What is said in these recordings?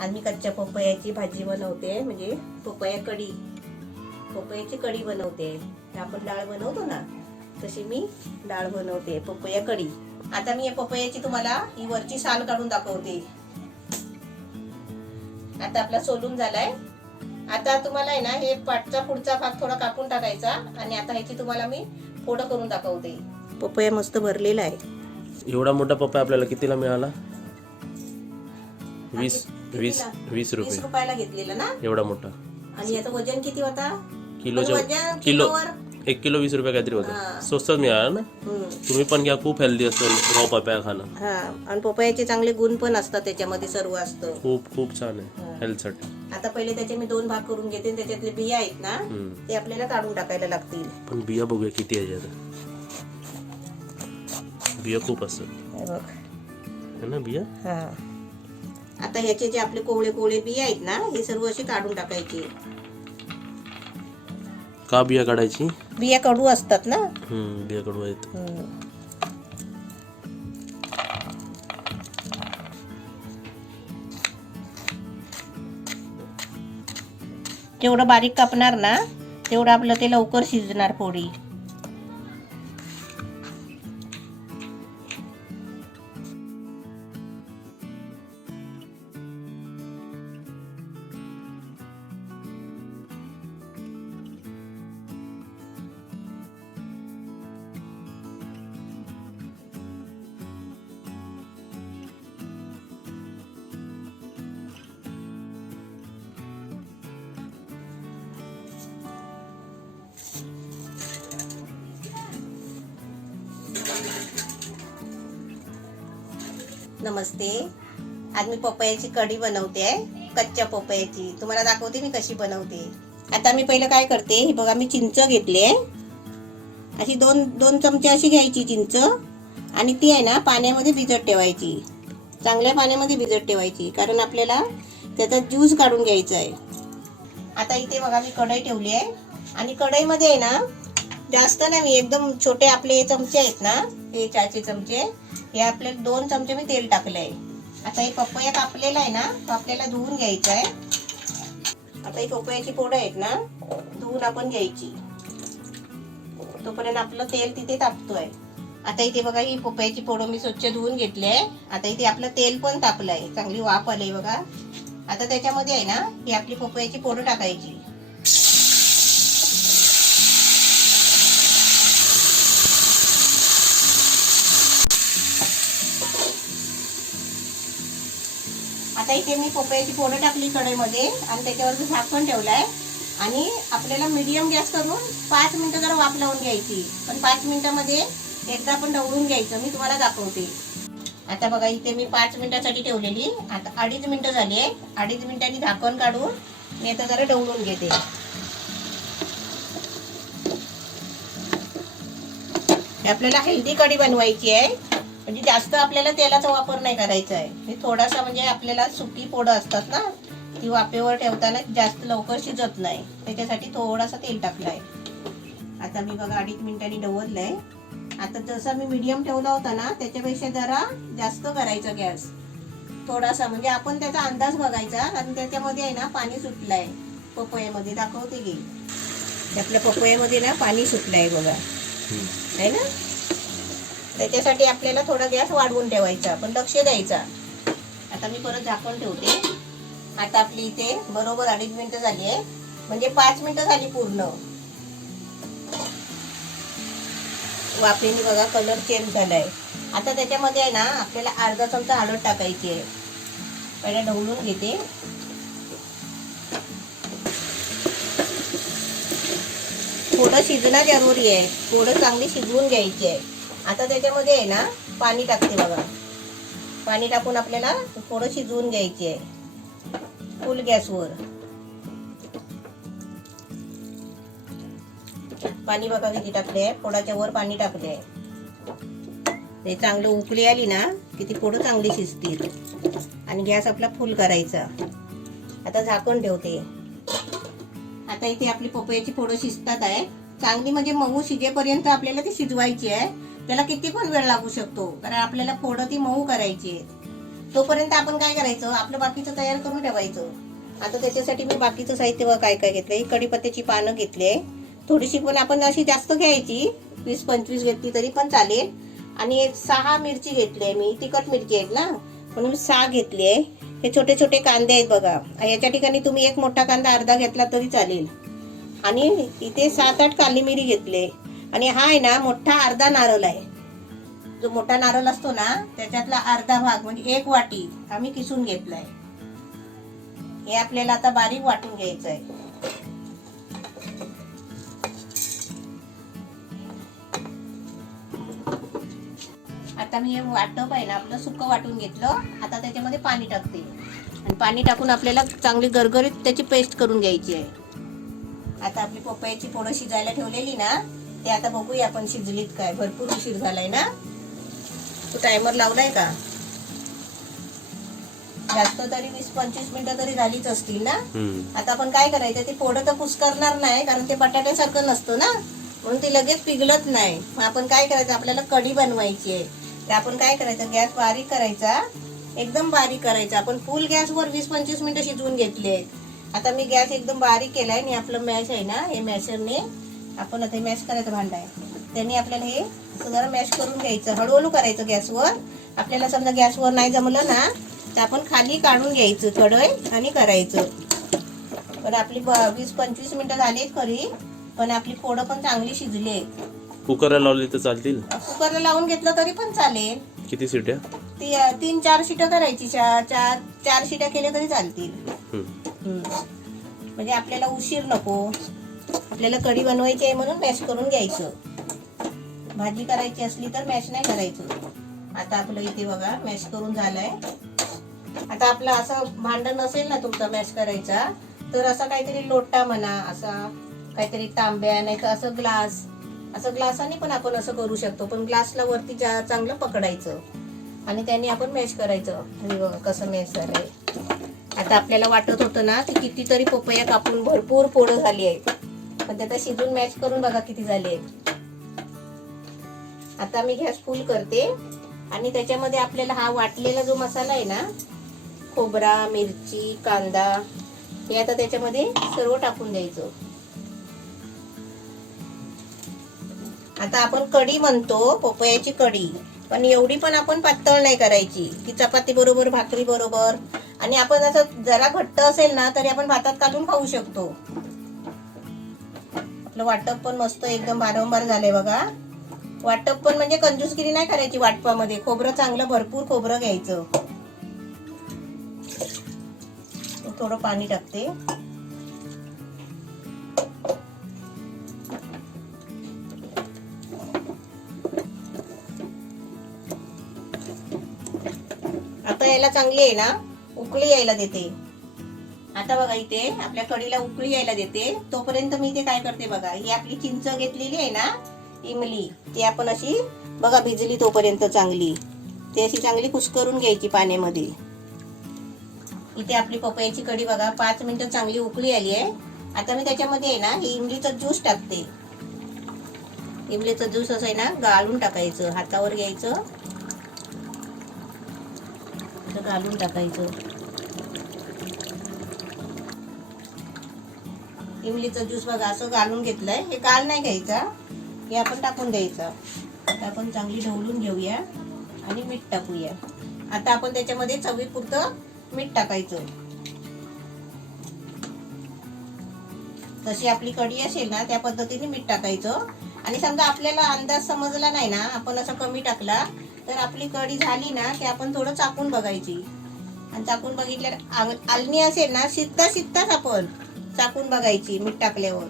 आज मी कच्च्या पपयाची भाजी बनवते, म्हणजे पपया कढी, पपयाची कढी बनवते. आपण डाळ बनवतो ना तशी मी डाळ बनवते, पपया कढी. आता मी या पपयाची तुम्हाला ही वरची साल काढून दाखवते. आता आपला सोलून झालाय. आता तुम्हाला आहे ना हे पाटचा पुढचा भाग थोडा कापून टाकायचा आणि आता ह्याची तुम्हाला मी फोडं करून दाखवते. पपया मस्त भरलेला आहे. एवढा मोठा पपया आपल्याला कितीला मिळाला? 20 रुपयाला घेतलेला ना एवढा मोठा. आणि याचं वजन किती होता? किलो 1 किलो 20 रुपये काहीतरी होता. स्वस्तात मिळाला ना. तुम्ही पण घ्या, खूप हेल्दी असतो रॉ पपया खाणं. हा, आणि पपयाचे चांगले गुण पण असतात, त्याच्यामध्ये सर्व असतं. खूप छान आहे हेल्थ साठी. आता पहिले त्याचे मी 2 भाग करून घेते. त्याच्यातले बिया आहेत ना ते आपल्याला काढून टाकायला लागतील. पण बिया बघूया किती आहे याच्यात. बिया खूप असतात, हे बघ है ना बिया. हा, आता ह्याचे जे आपले कोवळे कोवळे बिया आहेत ना हे सर्व असे काढून टाकायचे. का बिया काढायची? बिया कडू असतात ना. बिया कडू आहेत. जेवढं बारीक कापणार ना तेवढं आपलं ते लवकर शिजणार पोळी. नमस्ते, आज मी पपयाची कढी बनवते आहे, कच्च्या पपयाची. तुम्हाला दाखवते मी कशी बनवते. आता मी पहिलं काय करते, हे बघा मी चिंच घेतली आहे. अशी दोन चमचे अशी घ्यायची चिंच आणि ती आहे ना पाण्यामध्ये भिजत ठेवायची. चांगल्या पाण्यामध्ये भिजत ठेवायची, कारण आपल्याला त्याचा ज्यूस काढून घ्यायचा आहे. आता इथे बघा मी कढई ठेवली आहे आणि कढईमध्ये आहे ना जास्त नाही, मी एकदम छोटे आपले चमचे आहेत ना, हे चायचे चमचे, हे आपले 2 चमचे मी तेल टाकले आहे. आता हे पपया कापलेला आहे ना तो आपल्याला धुवून घ्यायचा आहे. आता ही पपयाची फोडं आहेत ना धुवून आपण घ्यायची, तोपर्यंत आपलं तेल तिथे तापतोय. आता इथे बघा ही पपयाची फोडं मी स्वच्छ धुवून घेतली आहे. आता इथे आपलं तेल पण तापलंय, चांगली वाफ आली बघा. आता त्याच्यामध्ये आहे ना ही आपली पपयाची फोडं टाकायची. आता इथे मी पपयाची फोडं टाकली कढईमध्ये आणि त्याच्यावर झाकण ठेवलंय आणि आपल्याला मीडियम गॅस करून 5 मिनिटं जरा वाफ लावून घ्यायची. पण 5 मिनिटांमध्ये एकदा आपण ढवळून घ्यायचं, मी तुम्हाला दाखवते. आता बघा इथे मी 5 मिनिटासाठी ठेवलेली, आता 2.5 मिनिटं झाली आहे. 2.5 मिनिटांनी झाकण काढून मी आता जरा ढवळून घेते. आपल्याला हेल्दी कढी बनवायची आहे, म्हणजे जास्त आपल्याला तेलाचा वापर नाही करायचा आहे. हे थोडासा, म्हणजे आपल्याला सुकी फोडं असतात ना ती वाफेवर ठेवताना जास्त लवकर शिजत नाही, त्याच्यासाठी थोडासा तेल टाकलाय. आता मी बघा 2.5 मिनिटांनी ढवळलंय. आता जसं मी मीडियम ठेवला होता ना त्याच्यापेक्षा जरा जास्त करायचा गॅस थोडासा, म्हणजे आपण त्याचा अंदाज बघायचा, कारण त्याच्यामध्ये आहे ना पाणी सुटलंय पपयामध्ये. दाखवते की आपल्या पपयामध्ये ना पाणी सुटलंय बघा, आहे ना. त्याच्यासाठी आपल्याला थोडा गॅस वाढवून ठेवायचा, पण लक्ष द्यायचा. आता मी परत झाकण ठेवते. आता आपली इथे बरोबर 2.5 मिनिटं झाली आहे, म्हणजे 5 मिनिटं झाली पूर्ण. वाफेने बघा कलर चेंज झालाय. आता त्याच्यामध्ये आहे ना आपल्याला अर्धा चमचा हळद टाकायची आहे. पहिला ढवळून घेते. थोडं शिजणं जरुरी आहे, थोडं चांगली शिजवून घ्यायची आहे. आता त्याच्यामध्ये आहे ना पाणी टाकते बघा. पाणी टाकून आपल्याला थोडं शिजवून घ्यायची आहे फुल गॅसवर. पाणी बघा किती टाकले आहे, फोडाच्या वर पाणी टाकले आहे. ते चांगलं उकळी आली ना की ती फोडं चांगली शिजतील आणि गॅस आपला फुल करायचा. आता झाकण ठेवते. आता इथे आपली पपयाची फोडं शिजतात आहे चांगली, म्हणजे मऊ शिजेपर्यंत आपल्याला ती शिजवायची आहे. त्याला किती पण वेळ लागू शकतो, कारण आपल्याला फोडं ती मऊ करायची आहे. तोपर्यंत आपण काय करायचं, आपलं बाकीचं तयार करून ठेवायचं. आता त्याच्यासाठी मी बाकीचं साहित्य बघा काय काय घेतलंय. कढीपत्त्याची पानं घेतली, थोडीशी, पण आपण अशी जास्त घ्यायची, 20-25 घेतली तरी पण चालेल. आणि एक 6 मिरची घेतली, मी तिखट मिरची आहेत ना म्हणून 6 घेतली आहे. हे छोटे छोटे कांदे आहेत बघा, याच्या ठिकाणी तुम्ही एक मोठा कांदा अर्धा घेतला तरी चालेल. आणि इथे 7-8 काली मिरी घेतले. आणि हा आहे ना मोठा अर्धा नारळ आहे, जो मोठा नारळ असतो ना त्याच्यातला अर्धा भाग म्हणजे 1 वाटी आम्ही किसून घेतलाय. हे आपल्याला आता बारीक वाटून घ्यायचं आहे. आता मी हे वाटप आहे ना आपलं सुकं वाटून घेतलं. आता त्याच्यामध्ये पाणी टाकते आणि पाणी टाकून आपल्याला चांगली गरगरीत त्याची पेस्ट करून घ्यायची आहे. आता आपली पपईची पोळं शिजायला ठेवलेली ना, ते आता बघूया आपण शिजलीत काय. भरपूर उशीर झालाय ना. तू टायमर लावलाय का? जास्त तरी 20-25 मिनिटं तरी झालीच असतील ना. आता आपण काय करायचं, ते पोळं तर कुस्करणार नाही कारण ते बटाट्यासारखं नसतं ना, म्हणून ते लगेच पिघलत नाही. मग आपण काय करायचं, आपल्याला कढी बनवायची आहे. ते आपण काय करायचं, गॅस बारीक करायचा, एकदम बारीक करायचा. आपण फुल गॅसवर 20-25 मिनिटं शिजवून घेतले. आता मी गॅस एकदम बारीक केलाय आणि आपलं मॅश आहे ना, हे मॅशरने आपण आता मॅश करायचं भांडं आहे, त्यांनी आपल्याला हे जरा मॅश करून घ्यायचं. हळूहळू करायचं गॅसवर. आपल्याला समजा गॅसवर नाही जमलं ना तर आपण खाली काढून घ्यायचं कढई आणि करायचं. पण आपली 20-25 मिनिटं झालीत खरी, पण आपली फोडं पण चांगली शिजली आहे. कुकरला लावली तर चालतील? कुकरला लावून घेतलं तरी पण चालेल. किती शिट्या? 3-4 शिट्या करायची. 4 शिट्या केल्या तरी चालतील. म्हणजे आपल्याला उशीर नको. आपल्याला कढी बनवायची आहे म्हणून मॅश करून घ्यायचं. भाजी करायची असली तर मॅश नाही करायचं. आता आपलं इथे बघा मॅश करून झालंय. आता आपलं असं भांडं नसेल ना तुमचा मॅश करायचा, तर असं काहीतरी लोटा म्हणा, असा काहीतरी तांब्या, नाही तर असं ग्लासाने पण आपण असं करू शकतो. पण ग्लासला वरती चांगलं पकडायचं आणि त्याने आपण मॅश करायचं. आणि बघा कसं मॅश झालंय. आता आपल्याला वाटत होतं ना की कितीतरी पपया कापून भरपूर पोळं झाली आहे, पण त्याचा शिजून मॅश करून बघा किती झाली आहे. आता मी गॅस फुल करते आणि त्याच्यामध्ये आपल्याला हा वाटलेला जो मसाला आहे ना, खोबरा, मिरची, कांदा, हे आता त्याच्यामध्ये सर्व टाकून द्यायचं. आता आपण कढी म्हणतो, पपयाची कढी, पण एवढी पण आपण पातळ नाही करायची की चपाती बरोबर, भाकरी बरोबर. आणि आपण असं जरा घट्ट असेल ना तरी आपण भातात काढून खाऊ शकतो. आपलं वाटप पण मस्त एकदम वारंवार झालंय बघा. वाटप पण म्हणजे कंजूसगिरी नाही करायची वाटपामध्ये. खोबरं चांगलं भरपूर खोबरं घ्यायचं. थोडं पाणी टाकते. आता याला चांगली आहे ना उकळी यायला देते. आता बघा इथे आपल्या कढीला उकळी यायला देते. तोपर्यंत मी इथे काय करते बघा, ही आपली चिंच घेतलेली आहे ना, इमली, ती आपण अशी बघा भिजली तोपर्यंत चांगली, ती अशी चांगली कुस्करून घ्यायची पाण्यामध्ये. इथे आपली पपईची कढी बघा 5 मिनिटं चांगली उकळी आली आहे. आता मी त्याच्यामध्ये आहे ना ही इमलीचा ज्यूस टाकते. इमलीचा ज्यूस असं आहे ना गाळून टाकायचं, हातावर घ्यायचं, घालून टाकायचं. इमलीचा ज्यूस बघा असं घालून घेतलंय. हे गाळ नाही घ्यायचा, हे आपण टाकून द्यायचं. आता आपण चांगली ढवळून घेऊया आणि मीठ टाकूया. आता आपण त्याच्यामध्ये चवीपुरतं मीठ टाकायचं. जशी आपली कढी असेल ना त्या पद्धतीने मीठ टाकायचं. आणि समजा आपल्याला अंदाज समजला नाही ना, आपण असं कमी टाकला तर आपली कढी झाली ना की आपण थोडं चाकून बघायची. आणि चाकून बघितल्यावर आलणी असेल ना, शिजताच आपण चाकून बघायची मीठ टाकल्यावर.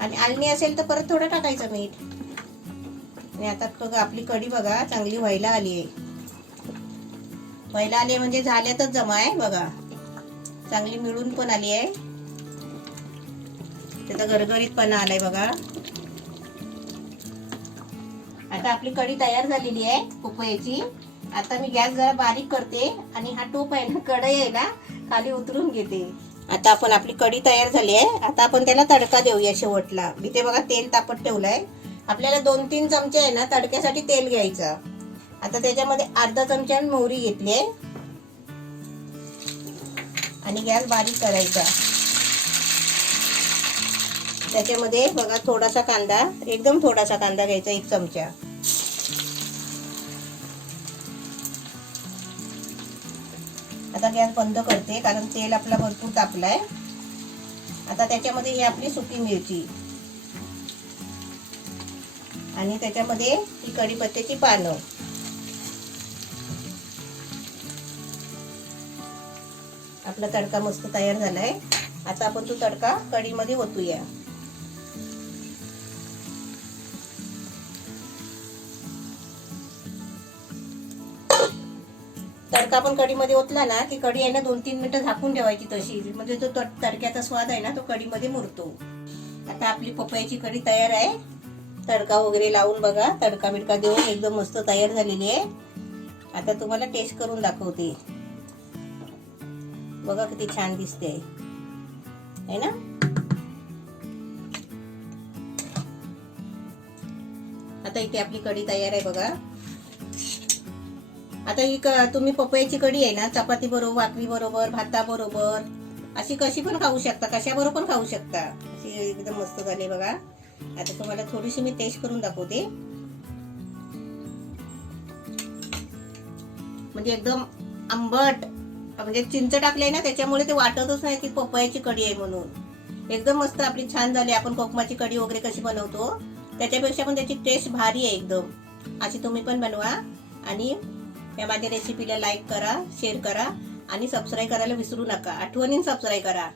आणि आलणी असेल तर परत थोडं टाकायचं मीठ. आणि आता बघा आपली कढी बघा चांगली व्हायला आली आहे. व्हायला आली म्हणजे झाल्यातच जमा आहे बघा. चांगली मिळून पण आली आहे. त्याचा गरगरीतपणा आलाय बघा. आता आपली कढी तयार झालेली आहे पपईची. आता मी गॅस जरा बारीक करते आणि हा टोप आहे ना, कढई आहे ना, खाली उतरून घेते. आता आपण आपली कढी तयार झाली आहे. आता आपण त्याला तडका देऊया शेवटला. इथे बघा तेल तापत ठेवलंय. आपल्याला 2-3 चमचे आहे ना तडक्यासाठी तेल घ्यायचं. आता त्याच्यामध्ये अर्धा चमचा मोहरी घेतली आहे. आणि गॅस बारीक करायचा. त्याच्यामध्ये बघा थोडासा कांदा, एकदम थोडासा कांदा घ्यायचा, 1 चमचा. आता गॅस बंद करते कारण तेल आपला भरपूर तापलाय. आता त्याच्यामध्ये ही आपली सुकी मिरची आणि त्याच्यामध्ये ही कढीपत्त्याची पानं. आपला तडका मस्त तयार झालाय. आता आपण तो तडका कढीमध्ये ओतूया. तडका आपण कढीमध्ये ओतला ना की कढी आहे ना 2-3 मिनिटं झाकून ठेवायची तशी, म्हणजे तो तडक्याचा स्वाद आहे ना तो कढीमध्ये मुरतो. आता आपली पपईची कढी तयार आहे. तडका वगैरे लावून बघा, तडका बिडका देऊन एकदम मस्त तयार झालेली आहे. आता तुम्हाला टेस्ट करून दाखवते. बघा किती छान दिसते आहे ना. आता इथे आपली कढी तयार आहे बघा. आता ही तुम्ही पपईची कढी आहे ना चपाती बरोबर, भाकरी बरोबर, भाता बरोबर, अशी कशी पण खाऊ शकता, कशा बरोबर पण खाऊ शकता. अशी एकदम मस्त झाली बघा. आता तुम्हाला थोडीशी मी टेस्ट करून दाखवते. म्हणजे एकदम आंबट, म्हणजे चिंच टाकले ना त्याच्यामुळे ते वाटतच नाही की पपईची कढी आहे म्हणून. एकदम मस्त आपली छान झाली. आपण कोकमाची कढी वगैरे कशी बनवतो त्याच्यापेक्षा पण त्याची टेस्ट भारी आहे एकदम. अशी तुम्ही पण बनवा आणि या माझ्या रेसिपीला लाईक करा, शेअर करा आणि सबस्क्राईब करायला विसरू नका. आठवणीने सबस्क्राईब करा.